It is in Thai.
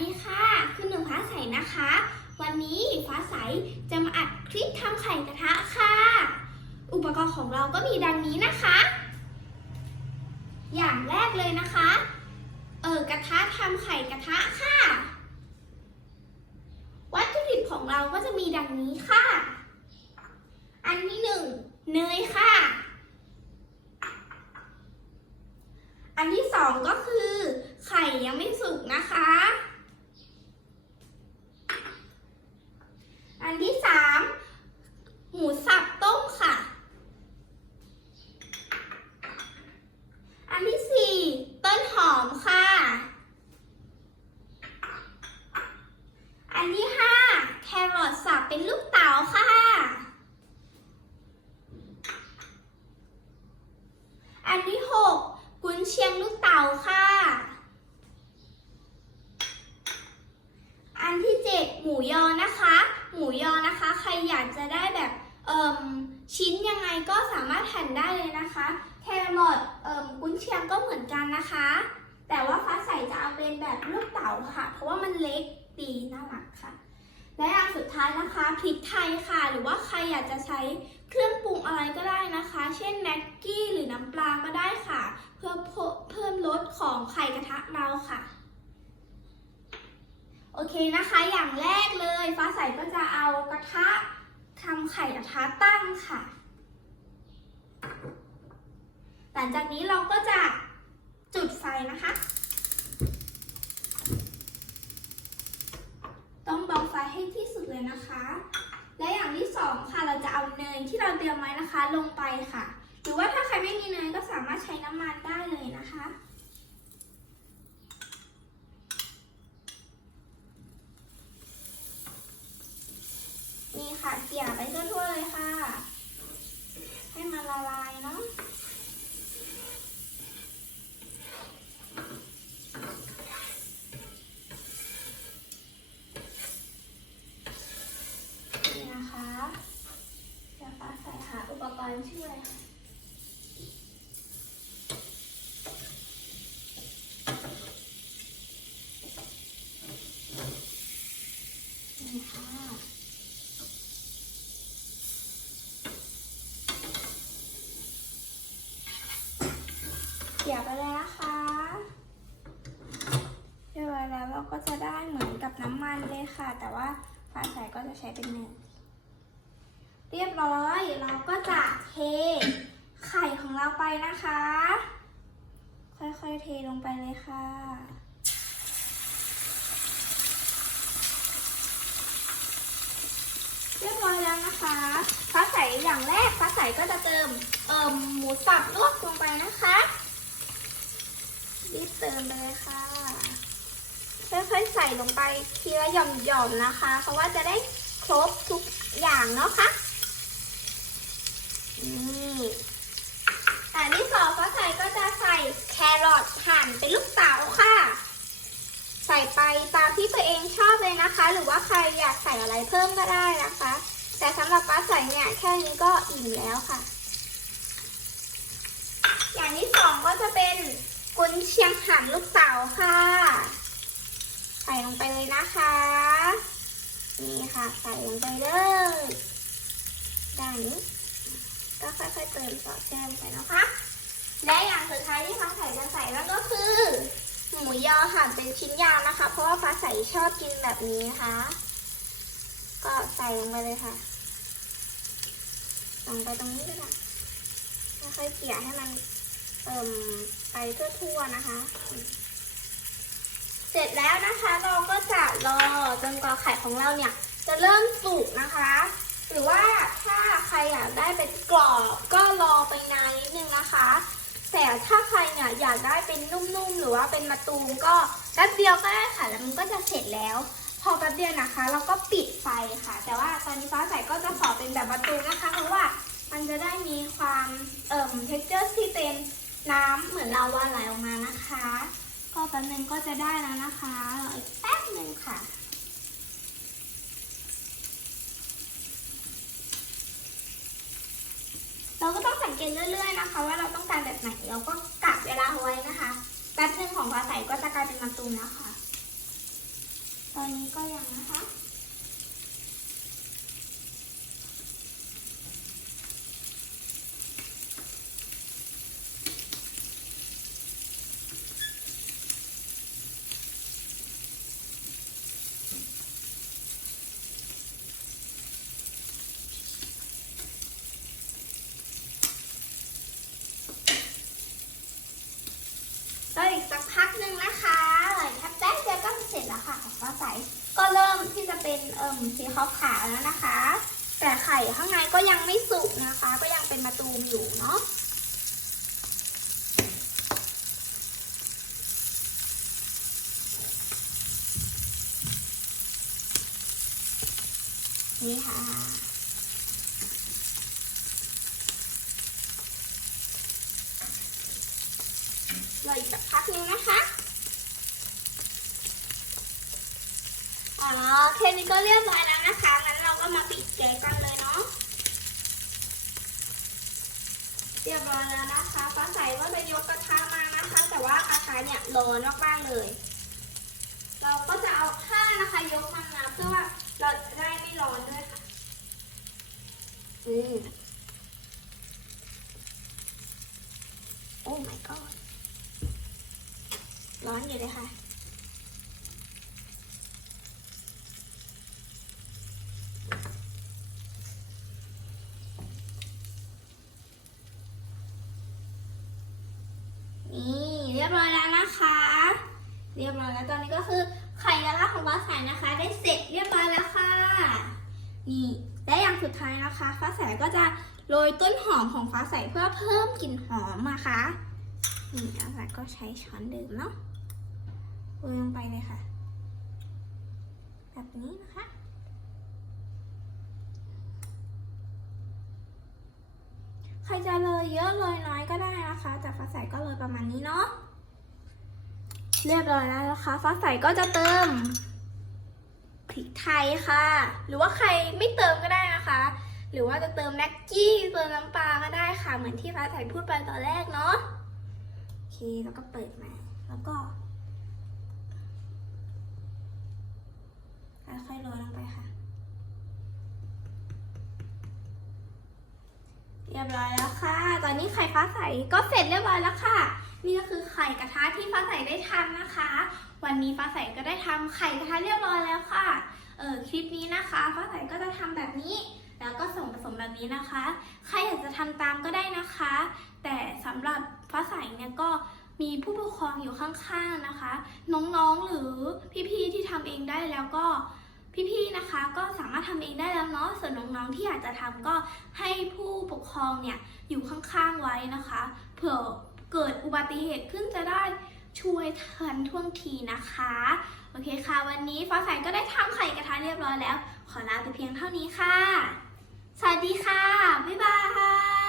ดีค่ะ คือหนูฟ้าใสนะคะ วันนี้ฟ้าใสจะมาอัดคลิปทำไข่กระทะค่ะ อุปกรณ์ของเราก็มีดังนี้นะคะ อย่างแรกเลยนะคะ เออกระทะทำไข่กระทะค่ะ วัตถุดิบของเราก็จะมีดังนี้ค่ะ อันที่หนึ่งเนยค่ะ อันที่สองก็คือไข่ยังไม่สุกนะคะ อันที่สามหมูสับต้มค่ะ อันที่สี่ต้นหอมค่ะ อันที่ห้าแครอทสับเป็นลูกเต๋าค่ะ อันที่หกกุนเชียงลูกเต๋าค่ะ อันที่เจ็ด หมูยอนะคะ หมูยอนะคะ ใครอยากจะได้แบบเอ่มชิ้นยังไงก็สามารถหั่นได้เลยนะคะ แครอทเอ่มกุนเชียงก็เหมือนกันนะคะ แต่ว่าฟ้าใสจะเอาเป็นแบบลูกเต๋าค่ะ เพราะว่ามันเล็กดีน่ารักค่ะ และอย่างสุดท้ายนะคะพริกไทยค่ะ หรือว่าใครอยากจะใช้เครื่องปรุงอะไรก็ได้นะคะ เช่นแม็กกี้หรือน้ำปลาก็ได้ค่ะ เพื่อเพิ่มรสของไข่กระทะเราค่ะ โอเคนะคะอย่างแรกเลยฟ้าใสก็จะเอากระทะทำไข่กระทะตั้งค่ะ หลังจากนี้เราก็จะจุดไฟนะคะ ต้องเบาไฟให้ที่สุดเลยนะคะ และอย่างที่สองค่ะเราจะเอาเนยที่เราเตรียมไว้นะคะลงไปค่ะ หรือว่าถ้าใครไม่มีเนยก็สามารถใช้น้ำมันได้เลยนะคะ นี่ค่ะเกลี่ยไปทั่วๆเลยค่ะ ให้มันละลายเนาะ นี่นะคะเดี๋ยวฟ้าใส่หา อุปกรณ์ช่วยค่ะนี่ค่ะเกี่ยวไปเลยนะคะเรียบร้อยแล้วเราก็จะได้เหมือนกับน้ำมันเลยค่ะ แต่ว่าฟ้าใสก็จะใช้เป็นเนยเรียบร้อยเราก็จะ องเราไปนะคะ ค่อยๆเทลงไปเลยค่ะเรียบร้อยแล้วนะคะฟ้าใสอย่างแรกฟ้าใสก็จะเติมเอ่มหมูสับลวกลงไปนะคะรีบเติมไปเลยค่ะค่อยๆใส่ลงไปทีละหย่อมๆนะคะ เพราะว่าจะได้ครบทุกอย่างเนาะค่ะนี่ที่สองก็ใส่ก็จะใส่แครอท หั่นเป็นลูกเต๋าค่ะ ใส่ไปตามที่ตัวเองชอบเลยนะคะ หรือว่าใครอยากใส่อะไรเพิ่มก็ได้นะคะ แต่สำหรับป้าใส่เนี่ยแค่นี้ก็อิ่มแล้วค่ะ อย่างที่สองก็จะเป็นกุนเชียงหั่นลูกเต๋าค่ะ ใส่ลงไปเลยนะคะ นี่ค่ะ ใส่ลงไปเลยด้านนี้ก็ค่อยๆเติมต่อแช่ไปนะคะ และอย่างสุดท้ายที่ฟ้าใสจะใส่แล้วก็ มูยอหั่นเป็นชิ้นยาวนะคะ เพราะว่าฟ้าใสชอบกินแบบนี้นะคะ ก็ใส่ลงไปเลยค่ะลงไปตรงนี้ก็ได้ค่อยๆเกี่ยให้มันเติมไปทั่วๆนะคะ เสร็จแล้วนะคะเราก็จะรอจนกว่าไข่ของเราเนี่ย จะเริ่มสุกนะคะ หรือว่าถ้าใครอยากได้เป็นกรอบก็รอไปนานนิดนึงนะคะ แต่ถ้าใครเนี่ยอยากได้เป็นนุ่มๆ หรือว่าเป็นมะตูมก็แป๊บเดียวก็ได้ค่ะ แล้วมันก็จะเสร็จแล้ว พอแป๊บเดียวนะคะ เราก็ปิดไฟค่ะ แต่ว่าตอนนี้ฟ้าใสก็จะขอเป็นแบบมะตูมนะคะ เพราะว่ามันจะได้มีความเอ่ม texture ที่เป็นน้ำเหมือนลาวาไหลออกมานะคะ ก็แป๊บนึงก็จะได้แล้วนะคะรออีกแป๊บนึงค่ะ เรา ก็ต้องสังเรื่อยๆนะคะ ว่าเราต้องการแบบไหนเราก็กะเวลาไว้นะคะแป๊บนึงของฟ้าใสก็จะกลายเป็นมาตูมแล้วค่ะ ตอนนี้ก็ยังนะคะ ก็อีกสักพักหนึ่งนะคะหลังจากแป๊บเดียวก็เสร็ จแล้วค่ะของฟ้าใสก็เริ่มที่จะเป็นเอ่มสีขาวๆแล้วนะคะ แต่ไข่ข้างในก็ยังไม่สุกนะคะ ก็ยังเป็นมะตูมอยู่เนาะนี่ค่ะรออีกสักพักนึงนะคะอ๋อ แค่นี้ก็เรียบร้อยแล้วนะคะ งั้นเราก็มาปิดแก๊สกันเลยเนาะ เรียบร้อยแล้วนะคะฟ้าใสก็จะยกกระทะมานะคะ แต่ว่ากระทะเนี่ยร้อนมากๆเลย เราก็จะเอาผ้านะคะยกมันมาเพื่อว่าเราจะได้ไม่ร้อนด้วยค่ะ อืมโอ้ my god ร้อนอยู่เลยค่ะ นี่เรียบร้อยแล้วนะคะ เรียบร้อยแล้วตอนนี้ก็คือไข่กระทะของฟ้าใสนะคะ ได้เสร็จเรียบร้อยแล้วค่ะ นี่และอย่างสุดท้ายนะคะ ฟ้าใสก็จะโรยต้นหอมของฟ้าใสเพื่อเพิ่มกลิ่นหอมนะคะนี่ฟ้าใสก็ใช้ช้อนดื่มเนาะโรยลงไปเลยค่ะ แบบนี้นะคะใครจะเลยเยอะเลยน้อยก็ได้นะคะแต่ฟ้าใสก็เลยประมาณนี้เนาะ เรียบร้อยแล้วนะคะฟ้าใสก็จะเติมพริกไทยค่ะ หรือว่าใครไม่เติมก็ได้นะคะ หรือว่าจะเติมแม็กกี้เติมน้ำปลาก็ได้ค่ะ เหมือนที่ฟ้าใสพูดไปตอนแรกเนาะโอเคแล้วก็เปิดมา แล้วก็ค่อยๆโรยลงไปค่ะ เรียบร้อยแล้วค่ะ ตอนนี้ไข่ฟ้าใสก็เสร็จเรียบร้อยแล้วค่ะ นี่ก็คือไข่กระทะที่ฟ้าใสได้ทำนะคะ วันนี้ฟ้าใสก็ได้ทำไข่กระทะเรียบร้อยแล้วค่ะ เออคลิปนี้นะคะฟ้าใสก็จะทำแบบนี้ แล้วก็ส่งผสมแบบนี้นะคะ ใครอยากจะทำตามก็ได้นะคะ แต่สำหรับฟ้าใสเนี่ยก็มีผู้ปกครองอยู่ข้างๆนะคะ น้องๆหรือพี่ๆที่ทำเองได้แล้วก็พี่ๆนะคะก็สามารถทำเองได้แล้วเนาะส่วนน้องๆที่อยากจะทำก็ให้ผู้ปกครองเนี่ยอยู่ข้างๆไว้นะคะ เผื่อ เกิดอุบัติเหตุขึ้นจะได้ช่วยทันท่วงทีนะคะ โอเคค่ะ วันนี้ฟ้าใสก็ได้ทำไข่กระทะเรียบร้อยแล้ว ขอลาไปเพียงเท่านี้ค่ะ สวัสดีค่ะ บ๊ายบาย